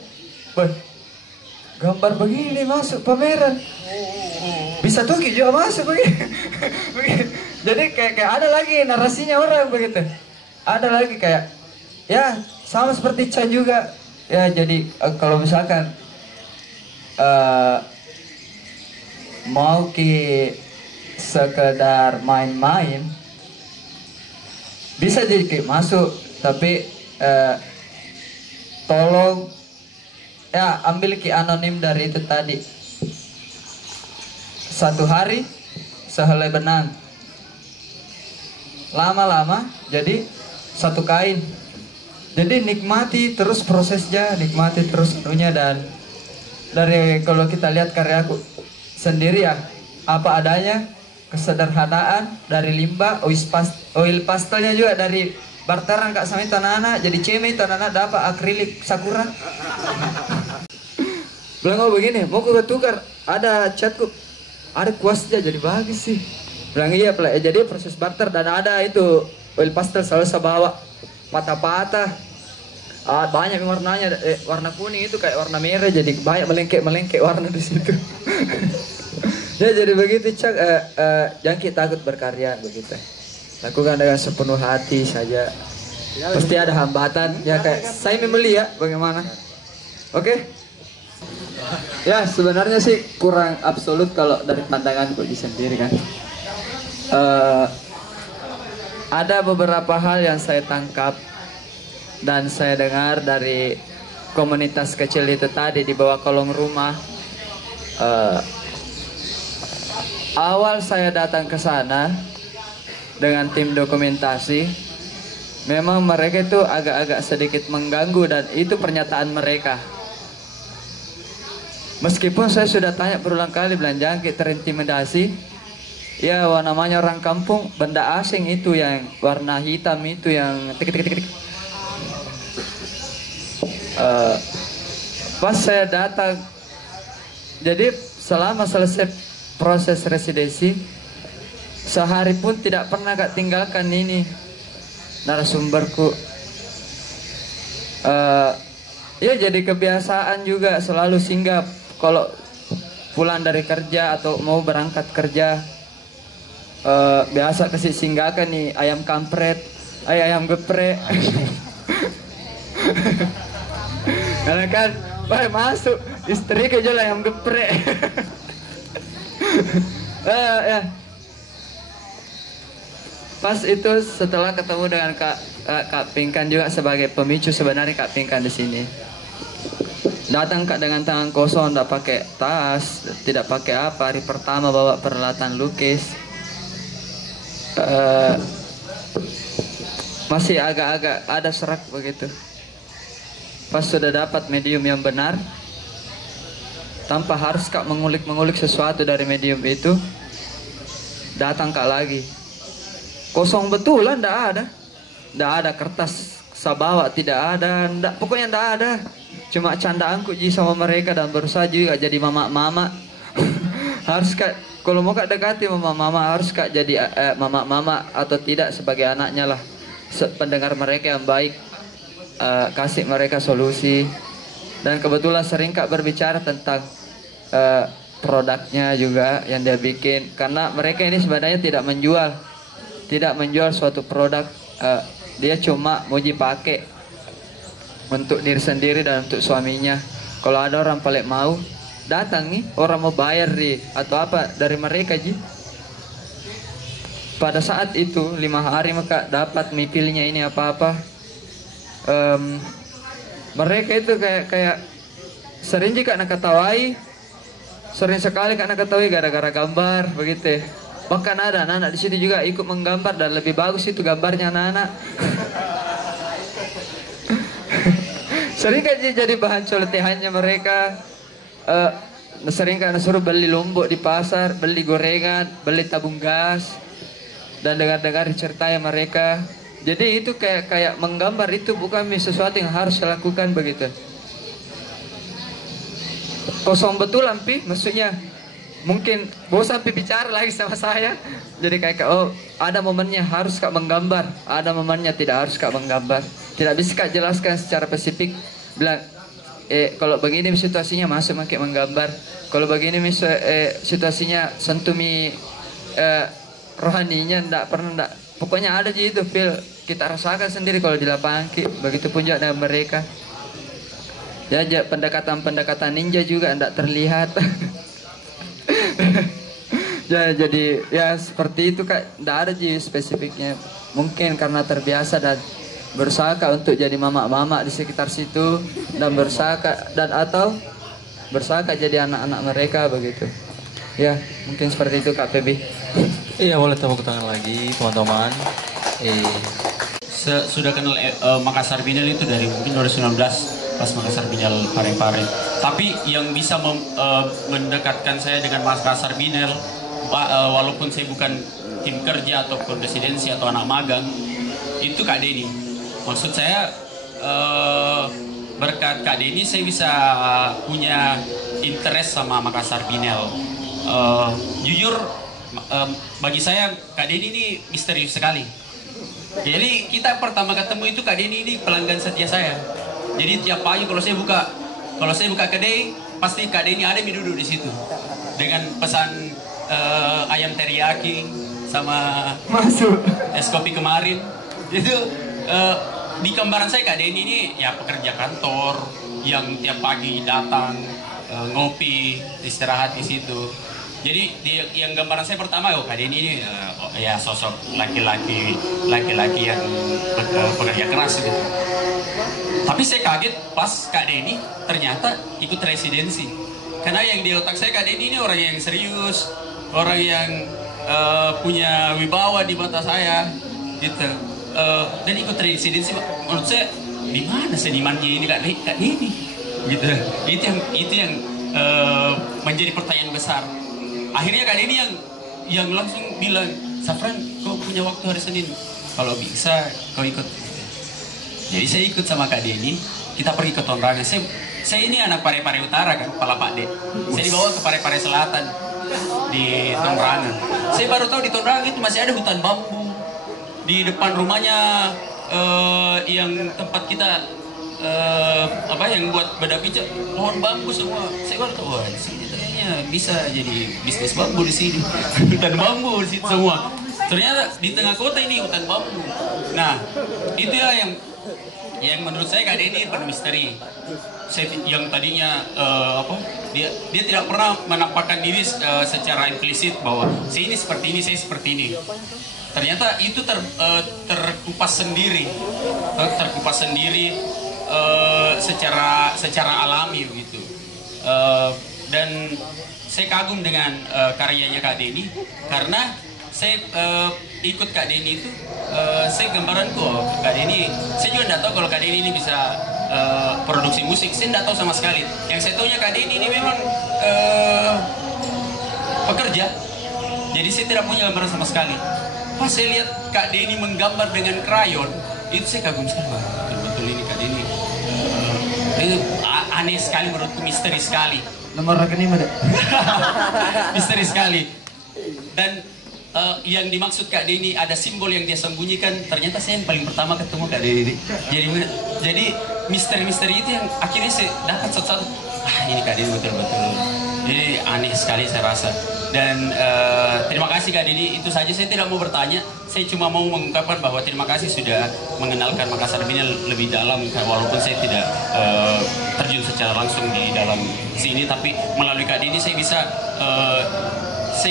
gambar begini masuk pameran. Bisa Tuki juga masuk begini. Begini. Jadi kayak ada lagi narasinya orang begitu. Ada lagi kayak ya sama seperti Chan juga. Ya jadi kalau misalkan mau sekedar main-main bisa jadi kayak masuk, tapi tolong ya ambil anonim dari itu tadi. Satu hari sehelai benang, lama-lama jadi satu kain. Jadi nikmati terus prosesnya, nikmati terus menunya. Dan dari kalau kita lihat karyaku sendiri ya, apa adanya, kesederhanaan dari limbah, oil pastelnya juga dari barteran Kak Sami tanah jadi ceme tanah dapat akrilik sakura. Bilang oh begini, mau ku tukar, ada catku, ada kuasnya jadi bagus sih. Bilang iya, jadi proses barter. Dan ada itu oil pastel selalu saya bawa patah-patah. Banyak warnanya, warna kuning itu kayak warna merah, jadi banyak melengkek warna di situ. Ya jadi begitu Cak, jangan kita takut berkarya begitu. Lakukan dengan sepenuh hati saja. Pasti ada hambatan, ya kayak saya membeli ya, bagaimana? Oke? Ya sebenarnya sih kurang absolut kalau dari pandangan Koji sendiri kan. Ada beberapa hal yang saya tangkap dan saya dengar dari komunitas kecil itu tadi di bawah kolong rumah. Awal saya datang ke sana dengan tim dokumentasi, memang mereka itu agak-agak sedikit mengganggu dan itu pernyataan mereka. Meskipun saya sudah tanya berulang kali, bilang jangan kita terintimidasi. Ya namanya orang kampung, benda asing itu yang warna hitam itu yang tik. Pas saya datang, jadi selama selesai proses residensi, sehari pun tidak pernah Kak tinggalkan ini narasumberku. Ya jadi kebiasaan juga selalu singgah kalau pulang dari kerja atau mau berangkat kerja. Biasa kasih singgahkan nih ayam kampret, ayam geprek. Karena kan, masuk istri ke jual ayam geprek. Ya. Pas itu setelah ketemu dengan Kak Pinkan juga sebagai pemicu sebenarnya Kak Pinkan di sini. Datang Kak dengan tangan kosong, tidak pakai tas, tidak pakai apa. Hari pertama bawa peralatan lukis. Masih agak-agak ada serak begitu. Pas sudah dapat medium yang benar, tanpa harus Kak mengulik sesuatu dari medium itu, datang Kak lagi. Kosong betulan, ndak ada kertas sabawa, tidak ada, pokoknya ndak ada. Cuma candaanku ji sama mereka dan berusaha juga jadi mama-mama. Harus Kak, kalau mau Kak dekati mama-mama, harus Kak jadi mama-mama atau tidak sebagai anaknya lah. Pendengar mereka yang baik, kasih mereka solusi. Dan kebetulan sering Kak berbicara tentang produknya juga yang dia bikin. Karena mereka ini sebenarnya tidak menjual suatu produk, dia cuma mau dipakai untuk diri sendiri dan untuk suaminya. Kalau ada orang paling mau datang nih, orang mau bayar atau apa dari mereka ji. Pada saat itu 5 hari maka dapat mipilnya ini apa-apa. Mereka itu kayak sering juga nak ketawai, sering sekali nak ketawai gara-gara gambar begitu. Bahkan ada anak-anak di situ juga ikut menggambar dan lebih bagus itu gambarnya anak-anak. Sering kan jadi bahan coletehannya mereka. Sering kan suruh beli lombok di pasar, beli gorengan, beli tabung gas, dan dengar-dengar dicertai mereka. Jadi itu kayak menggambar itu bukan sesuatu yang harus dilakukan begitu. Kosong betul Ampi, maksudnya mungkin bosan Ampi bicara lagi sama saya. Jadi kayak oh ada momennya harus Kak menggambar, ada momennya tidak harus Kak menggambar. Tidak bisa Kak jelaskan secara spesifik. Bilang kalau begini situasinya masuk pakai menggambar. Kalau begini situasinya sentumi rohaninya ndak pernah ndak. Pokoknya ada aja itu feel kita rasakan sendiri kalau di lapangan begitupun juga dengan mereka. Ya, pendekatan ninja juga ndak terlihat. Ya, jadi ya seperti itu Kak, ndak ada sih spesifiknya. Mungkin karena terbiasa dan berusaha Kak untuk jadi mama-mama di sekitar situ dan berusaha Kak, atau berusaha Kak jadi anak-anak mereka begitu. Ya, mungkin seperti itu Kak Febi. Iya, boleh tepuk tangan lagi teman-teman. Sudah kenal Makassar Binel itu dari mungkin 2019 pas Makassar Binel Pare-Pare. Tapi yang bisa mendekatkan saya dengan Makassar Binel, walaupun saya bukan tim kerja ataupun residensi atau anak magang, itu Kak Denny. Maksud saya berkat Kak Denny saya bisa punya interest sama Makassar Binel. Jujur bagi saya Kak Denny ini misterius sekali. Jadi kita pertama ketemu itu Kak Denny ini pelanggan setia saya. Jadi tiap pagi kalau saya buka kedai, pasti Kak Denny ada duduk di situ dengan pesan ayam teriyaki sama es kopi kemarin. Itu di gambaran saya Kak Denny ini ya pekerja kantor yang tiap pagi datang ngopi, istirahat di situ. Jadi yang gambaran saya pertama Kak Denny ini ya sosok laki-laki yang pekerja keras gitu. Tapi saya kaget pas Kak Denny ternyata ikut residensi. Karena yang di otak saya Kak Denny ini orang yang serius, orang yang punya wibawa di mata saya gitu. Dan ikut residensi, menurut saya di mana senimannya ini Kak Denny gitu. Itu yang menjadi pertanyaan besar. Akhirnya Kak Denny yang langsung bilang, Safran, kau punya waktu hari Senin, kalau bisa kau ikut. Jadi saya ikut sama Kak Denny, kita pergi ke Tonrangan. Saya ini anak Pare-Pare Utara kan, Pala Pak De. Saya dibawa ke Pare-Pare Selatan di Tonrangan. Saya baru tahu di Tonrangan itu masih ada hutan bambu di depan rumahnya yang tempat kita yang buat beda pijak, pohon bambu semua. Saya baru tahu, wah di sini kayaknya bisa jadi bisnis bambu di sini. Hutan bambu di situ semua. Ternyata di tengah kota ini hutan bambu. Nah, itu ya yang menurut saya Kak Denny bermisteri. Yang tadinya dia tidak pernah menampakkan diri secara implisit bahwa saya ini seperti ini, saya seperti ini. Ternyata itu terkupas sendiri, secara alami begitu. Dan saya kagum dengan karyanya Kak Denny karena saya ikut Kak Denny itu, saya gambaran kok Kak Denny, saya juga tidak tahu kalau Kak Denny ini bisa produksi musik, saya tidak tahu sama sekali. Yang saya tahunya Kak Denny ini memang pekerja, jadi saya tidak punya gambaran sama sekali. Pas saya lihat Kak Denny menggambar dengan krayon, itu saya kagum sekali, betul-betul ini Kak Denny. Itu aneh sekali menurutku, misteri sekali. Nomor rekening ada. Misteri sekali. Dan yang dimaksud Kak Denny ada simbol yang dia sembunyikan, ternyata saya yang paling pertama ketemu Kak Denny. Jadi misteri-misteri itu yang akhirnya saya dapat satu-satu. Ini Kak Denny betul-betul. Jadi aneh sekali saya rasa. Dan terima kasih Kak Denny, itu saja, saya tidak mau bertanya. Saya cuma mau mengungkapkan bahwa terima kasih sudah mengenalkan Makassar Binel lebih dalam, walaupun saya tidak terjun secara langsung di dalam sini, tapi melalui Kak Denny saya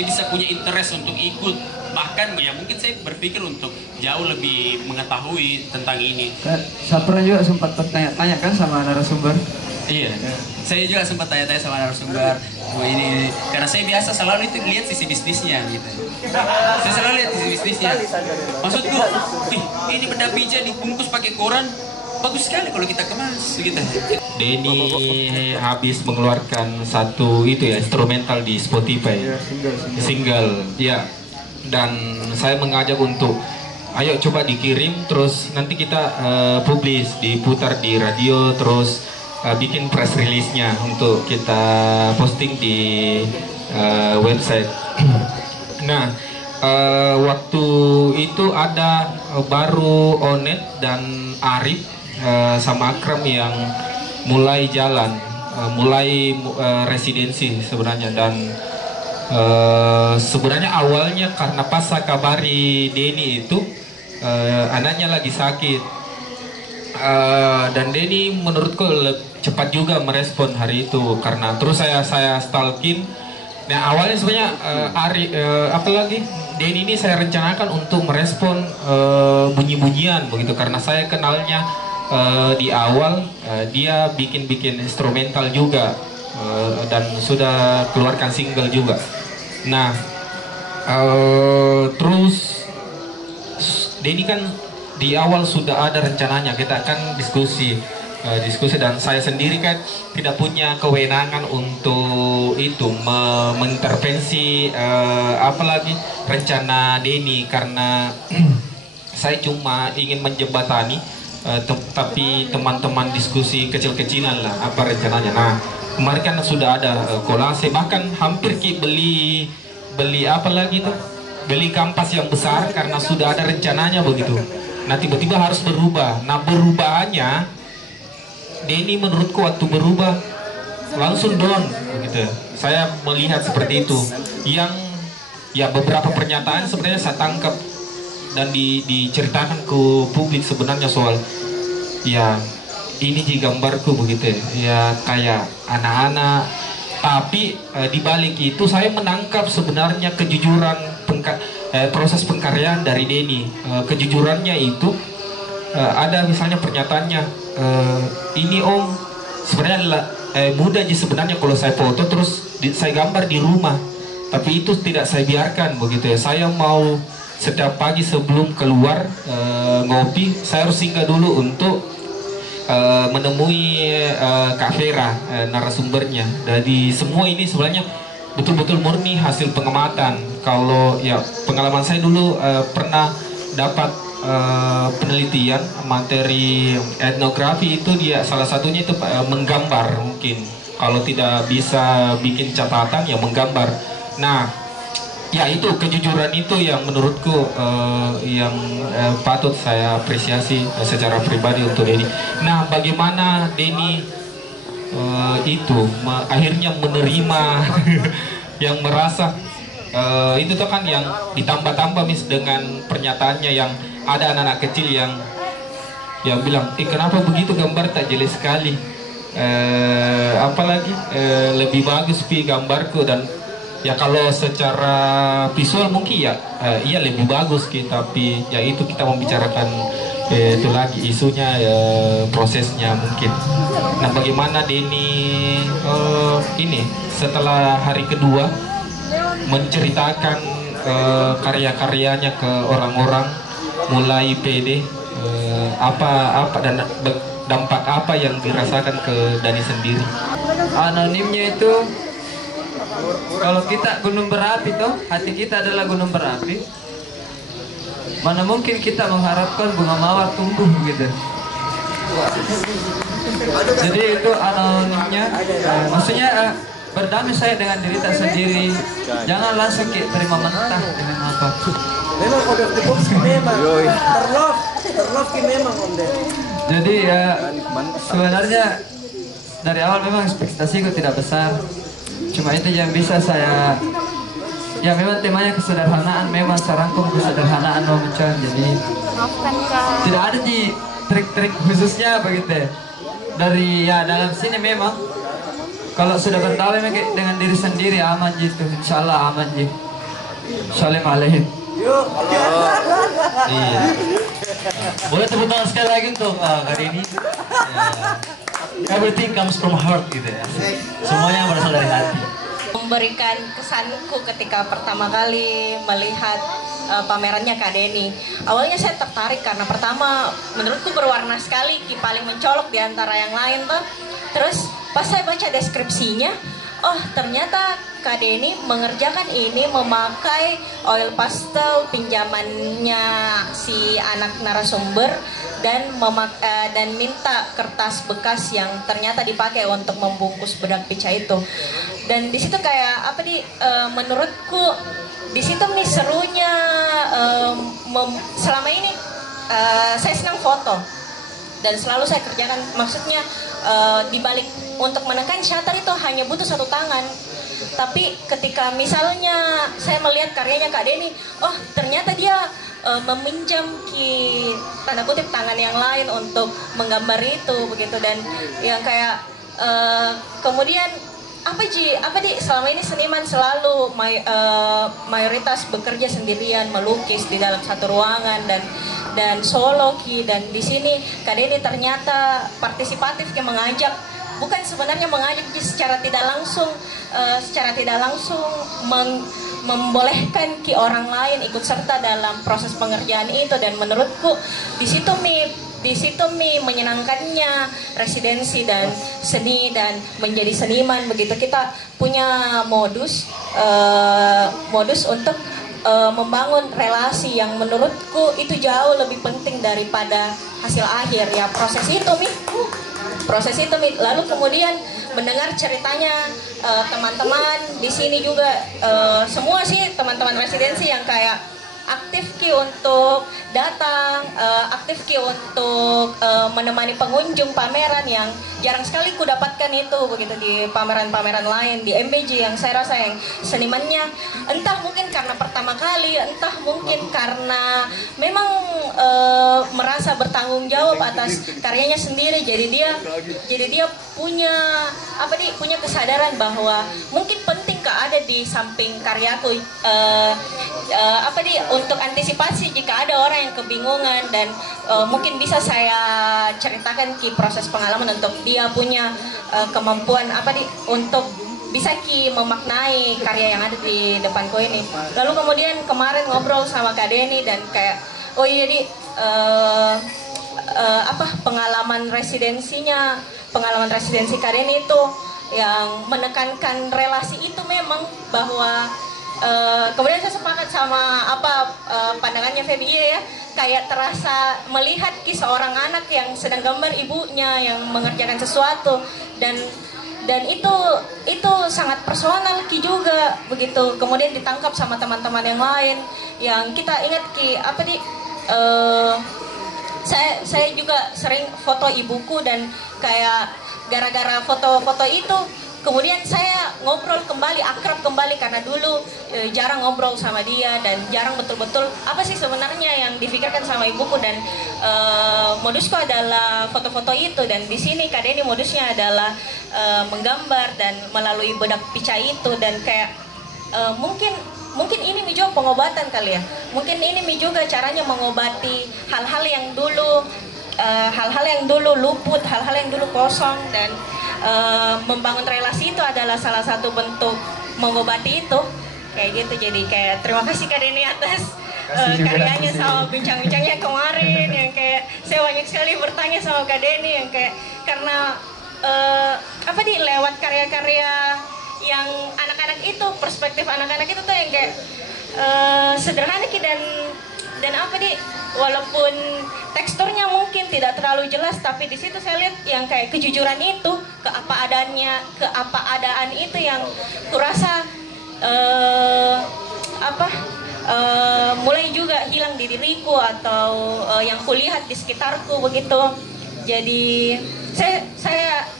bisa punya interest untuk ikut. Bahkan ya mungkin saya berpikir untuk jauh lebih mengetahui tentang ini. Safran juga sempat bertanya-tanya kan sama narasumber. Iya, saya juga sempat tanya-tanya sama narasumber ini, karena saya biasa selalu itu lihat sisi bisnisnya gitu. Saya selalu lihat sisi bisnisnya. Maksudku, ini benda pija dibungkus pakai koran, bagus sekali kalau kita kemas gitu. Denny habis mengeluarkan satu instrumental di Spotify, single, ya. Dan saya mengajak untuk ayo coba dikirim, terus nanti kita publish, diputar di radio, terus bikin press release-nya untuk kita posting di website. Nah, waktu itu ada baru Onet dan Arif sama Akram yang mulai jalan, mulai residensi sebenarnya. Dan sebenarnya awalnya karena pas saya kabari Denny itu anaknya lagi sakit, dan Denny menurutku cepat juga merespon hari itu. Karena terus saya stalking. Nah awalnya sebenarnya apalagi Denny ini saya rencanakan untuk merespon bunyi-bunyian begitu, karena saya kenalnya di awal dia bikin instrumental juga, dan sudah keluarkan single juga. Nah terus Denny kan di awal sudah ada rencananya kita akan diskusi, dan saya sendiri kan tidak punya kewenangan untuk itu mengintervensi apalagi rencana Denny, karena saya cuma ingin menjembatani, tapi teman-teman diskusi kecil-kecilan lah apa rencananya. Nah kemarin kan sudah ada kolase, bahkan hampir beli apa lagi tuh, beli kampas yang besar karena sudah ada rencananya begitu. Nah tiba-tiba harus berubah. Nah berubahannya Denny menurutku waktu berubah langsung down begitu. Saya melihat seperti itu. Yang ya beberapa pernyataan sebenarnya saya tangkap dan diceritakan ke publik sebenarnya soal ya ini di gambarku begitu ya, kayak anak-anak. Tapi di balik itu saya menangkap sebenarnya kejujuran proses pengkaryaan dari Denny. Kejujurannya itu ada misalnya pernyataannya, ini om sebenarnya mudah aja sebenarnya kalau saya foto terus saya gambar di rumah, tapi itu tidak saya biarkan begitu ya. Saya mau setiap pagi sebelum keluar ngopi, saya harus singgah dulu untuk menemui Kak Vera, narasumbernya. Jadi semua ini sebenarnya betul-betul murni hasil pengamatan. Kalau ya pengalaman saya dulu pernah dapat penelitian materi etnografi itu, dia salah satunya itu menggambar. Mungkin kalau tidak bisa bikin catatan ya menggambar. Nah ya itu kejujuran itu yang menurutku yang patut saya apresiasi secara pribadi untuk Denny. Nah bagaimana Denny itu akhirnya menerima yang merasa itu tuh kan yang ditambah-tambah dengan pernyataannya yang ada anak-anak kecil yang bilang, kenapa begitu gambar tak jelas sekali, apalagi lebih bagus gambarku. Dan ya kalau secara visual mungkin ya iya lebih bagus tapi ya itu kita membicarakan itu lagi isunya prosesnya mungkin. Nah bagaimana Denny ini setelah hari kedua menceritakan karya-karyanya ke orang-orang, mulai PD, apa dan dampak apa yang dirasakan ke Denny sendiri? Anonimnya itu, kalau kita gunung berapi toh, hati kita adalah gunung berapi. Mana mungkin kita mengharapkan bunga mawar tumbuh gitu. Jadi itu anonimnya, maksudnya berdamai saya dengan diri tak sendiri. Jangan langsung terima mentah dengan apa. Memang out of the box memang terlove memang onde. Jadi ya sebenarnya dari awal memang ekspektasiku tidak besar. Cuma itu yang bisa saya, ya memang temanya kesederhanaan, memang saya rangkum kesederhanaan Momucan. Jadi tidak ada di trik-trik khususnya begitu. Dari ya dalam sini memang kalau sudah berdamai dengan diri sendiri aman gitu, insya Allah aman gitu. Salim alaihim. Iya. Boleh tepuk tangan sekali lagi untuk kali ini. Everything comes from heart gitu ya. Semuanya berasal dari hati. Memberikan kesanku ketika pertama kali melihat pamerannya Kak Denny. Awalnya saya tertarik karena pertama menurutku berwarna sekali, paling mencolok di antara yang lain tuh. Terus pas saya baca deskripsinya, oh ternyata Kak Denny mengerjakan ini memakai oil pastel pinjamannya si anak narasumber dan minta kertas bekas yang ternyata dipakai untuk membungkus bedak pica itu. Dan di situ kayak apa menurutku di situ nih serunya selama ini saya senang foto. dan selalu saya kerjakan. Maksudnya dibalik untuk menekan shutter itu hanya butuh satu tangan. Tapi ketika misalnya saya melihat karyanya Kak Denny, oh ternyata dia meminjam tanda kutip tangan yang lain untuk menggambar itu begitu, dan yang kayak kemudian apa di selama ini seniman selalu mayoritas bekerja sendirian melukis di dalam satu ruangan dan solo dan di sini Kak Denny ternyata partisipatif yang mengajak, bukan sebenarnya mengajak secara tidak langsung membolehkan orang lain ikut serta dalam proses pengerjaan itu, dan menurutku di situ menyenangkannya residensi dan seni dan menjadi seniman begitu. Kita punya modus untuk membangun relasi yang menurutku itu jauh lebih penting daripada hasil akhir ya, proses itu lalu kemudian mendengar ceritanya teman-teman di sini juga, semua sih teman-teman residensi yang kayak aktif untuk datang, aktif untuk menemani pengunjung pameran yang jarang sekali ku dapatkan itu begitu di pameran-pameran lain di MBJ, yang saya rasa yang senimannya entah mungkin karena pertama kali, entah mungkin karena memang merasa bertanggung jawab atas karyanya sendiri, jadi dia punya kesadaran bahwa mungkin penting ada di samping karyaku untuk antisipasi jika ada orang yang kebingungan, dan mungkin bisa saya ceritakan proses pengalaman untuk dia punya kemampuan untuk bisa memaknai karya yang ada di depanku ini. Lalu kemudian kemarin ngobrol sama Kak Denny dan kayak oh iya pengalaman residensi Kak Denny itu yang menekankan relasi itu memang bahwa kemudian saya sepakat sama pandangannya Feby ya, kayak terasa melihat seorang anak yang sedang gambar ibunya yang mengerjakan sesuatu, dan itu sangat personal juga begitu. Kemudian ditangkap sama teman-teman yang lain yang kita ingat saya juga sering foto ibuku, dan kayak gara-gara foto-foto itu kemudian saya akrab kembali karena dulu jarang ngobrol sama dia dan jarang betul-betul apa sih sebenarnya yang difikirkan sama ibuku, dan modusku adalah foto-foto itu. Dan di sini Kak Denny modusnya adalah menggambar dan melalui bedak pica itu, dan kayak mungkin ini juga pengobatan kali ya, mungkin ini juga caranya mengobati hal-hal yang dulu luput, hal-hal yang dulu kosong, dan membangun relasi itu adalah salah satu bentuk mengobati itu kayak gitu. Jadi kayak terima kasih Kak Denny atas karyanya sama bincang-bincangnya kemarin, yang kayak saya banyak sekali bertanya sama Kak Denny yang kayak karena lewat karya-karya yang anak-anak itu, perspektif anak-anak itu tuh yang kayak sederhana dan walaupun teksturnya mungkin tidak terlalu jelas, tapi di situ saya lihat yang kayak kejujuran itu, keadaan itu yang kurasa mulai juga hilang di diriku atau yang kulihat di sekitarku begitu. Jadi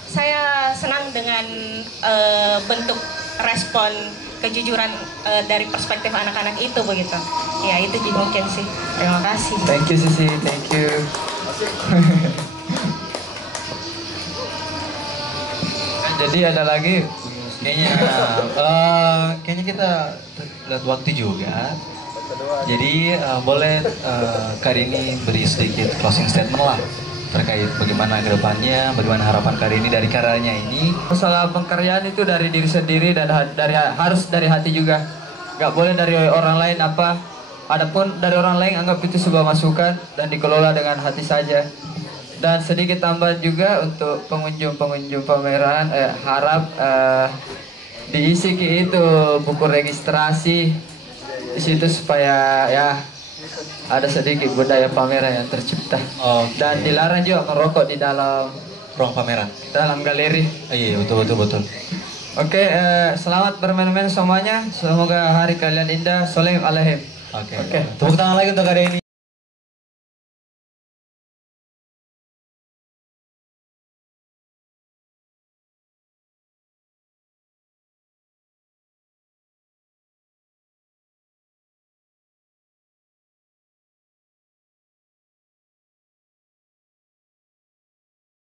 saya senang dengan bentuk respon kejujuran dari perspektif anak-anak itu begitu. Ya itu mungkin sih. Terima kasih. Thank you Sisi, thank you. Jadi ada lagi kayaknya kita lihat waktu juga. Jadi boleh Kak Denny beri sedikit closing statement lah terkait bagaimana kedepannya, bagaimana harapan Kak Denny dari karyanya ini. Masalah pengkaryaan itu dari diri sendiri dan harus dari hati juga. Gak boleh dari orang lain adapun dari orang lain anggap itu sebuah masukan dan dikelola dengan hati saja. Dan sedikit tambahan juga untuk pengunjung pameran, harap diisi itu buku registrasi di situ supaya ya ada sedikit budaya pameran yang tercipta. Dan dilarang juga merokok di dalam ruang pameran, dalam galeri. Iya betul. Oke, selamat bermain-main semuanya. Semoga hari kalian indah. Sholem alaihim. Oke. Tepuk tangan lagi untuk Kak Denny.